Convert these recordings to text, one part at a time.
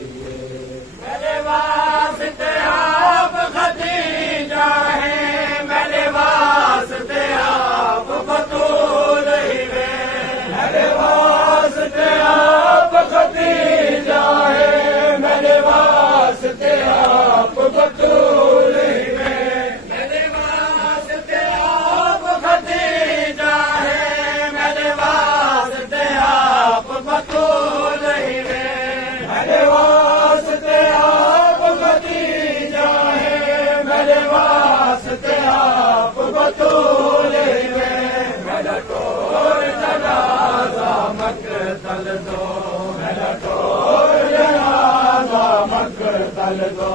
मेरे वास्ते आप खदीजा है, मेरे वास्ते आप बतूल ही वे, मेरे वास्ते आप खदीजा है, मेरे वास्ते आप बतूल ही वे, मेरे वास्ते आप खदीजा है, मेरे वास्ते आप बतूल ही वे, मेरे वास्ते आप खदीजा है, मेरे वास्ते आप बतूल ही वे, मेरा टोर जनाजा मकतल दो, मेरा टोर जनाजा मकतल दो,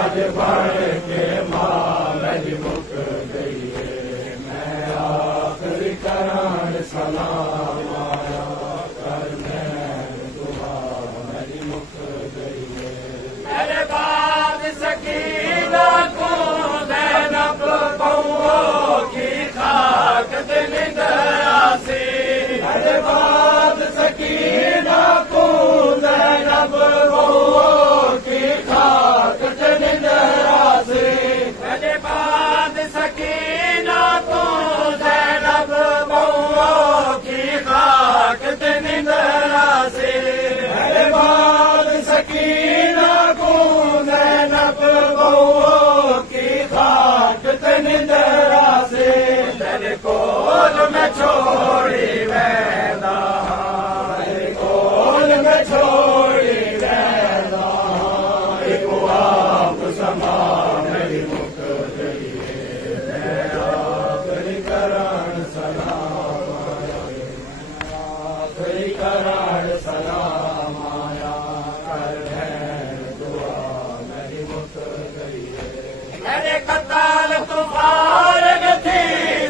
आज बढ़ के मां मेरी मुक गई है, मैं आखिरी करान सलाम आया कर मैं दुआ मेरी मुक गई है, मेरे बाद सकीना को ज़ैनब बहू की खाक दिल दरासी, मेरे बाद सकीना को ज़ैनब बहू की खाक दिल दरासी, मेरे बाद सकीना को ज़ैनब बहू की खाक दिल दरासी, मेरे बाद सकीना को ज़ैनब बहू की खाक दिल दरासी, तेरे कोल में छोड़ी वैदा, तेरे कोल में छोड़ी वैदा, एक आप समा मेरी मुक गई है, मैं आखिरी करान सलाम आया, आखिरी करान सलाम आया कर है दुआ मेरी मुक गई है, मेरे कताल तुफान थी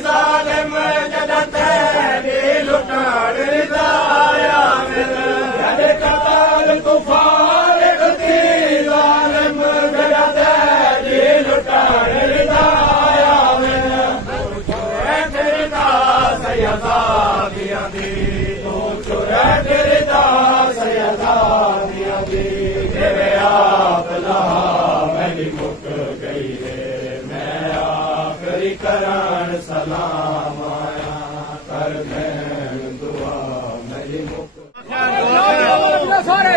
जालिम जदत है लुटाड़ दाया मेरे कताल तुफान थी जालिम जदत है लुटाड़ दाया मेरे तेरे दास आजादियां दी, तू चुरा तेरे दास आजादियां दी, तेरे आप लहा मेरी मुक गई है, मैं आखिरी करान सलाम आया कर मैं दुआ मेरी मुक सारे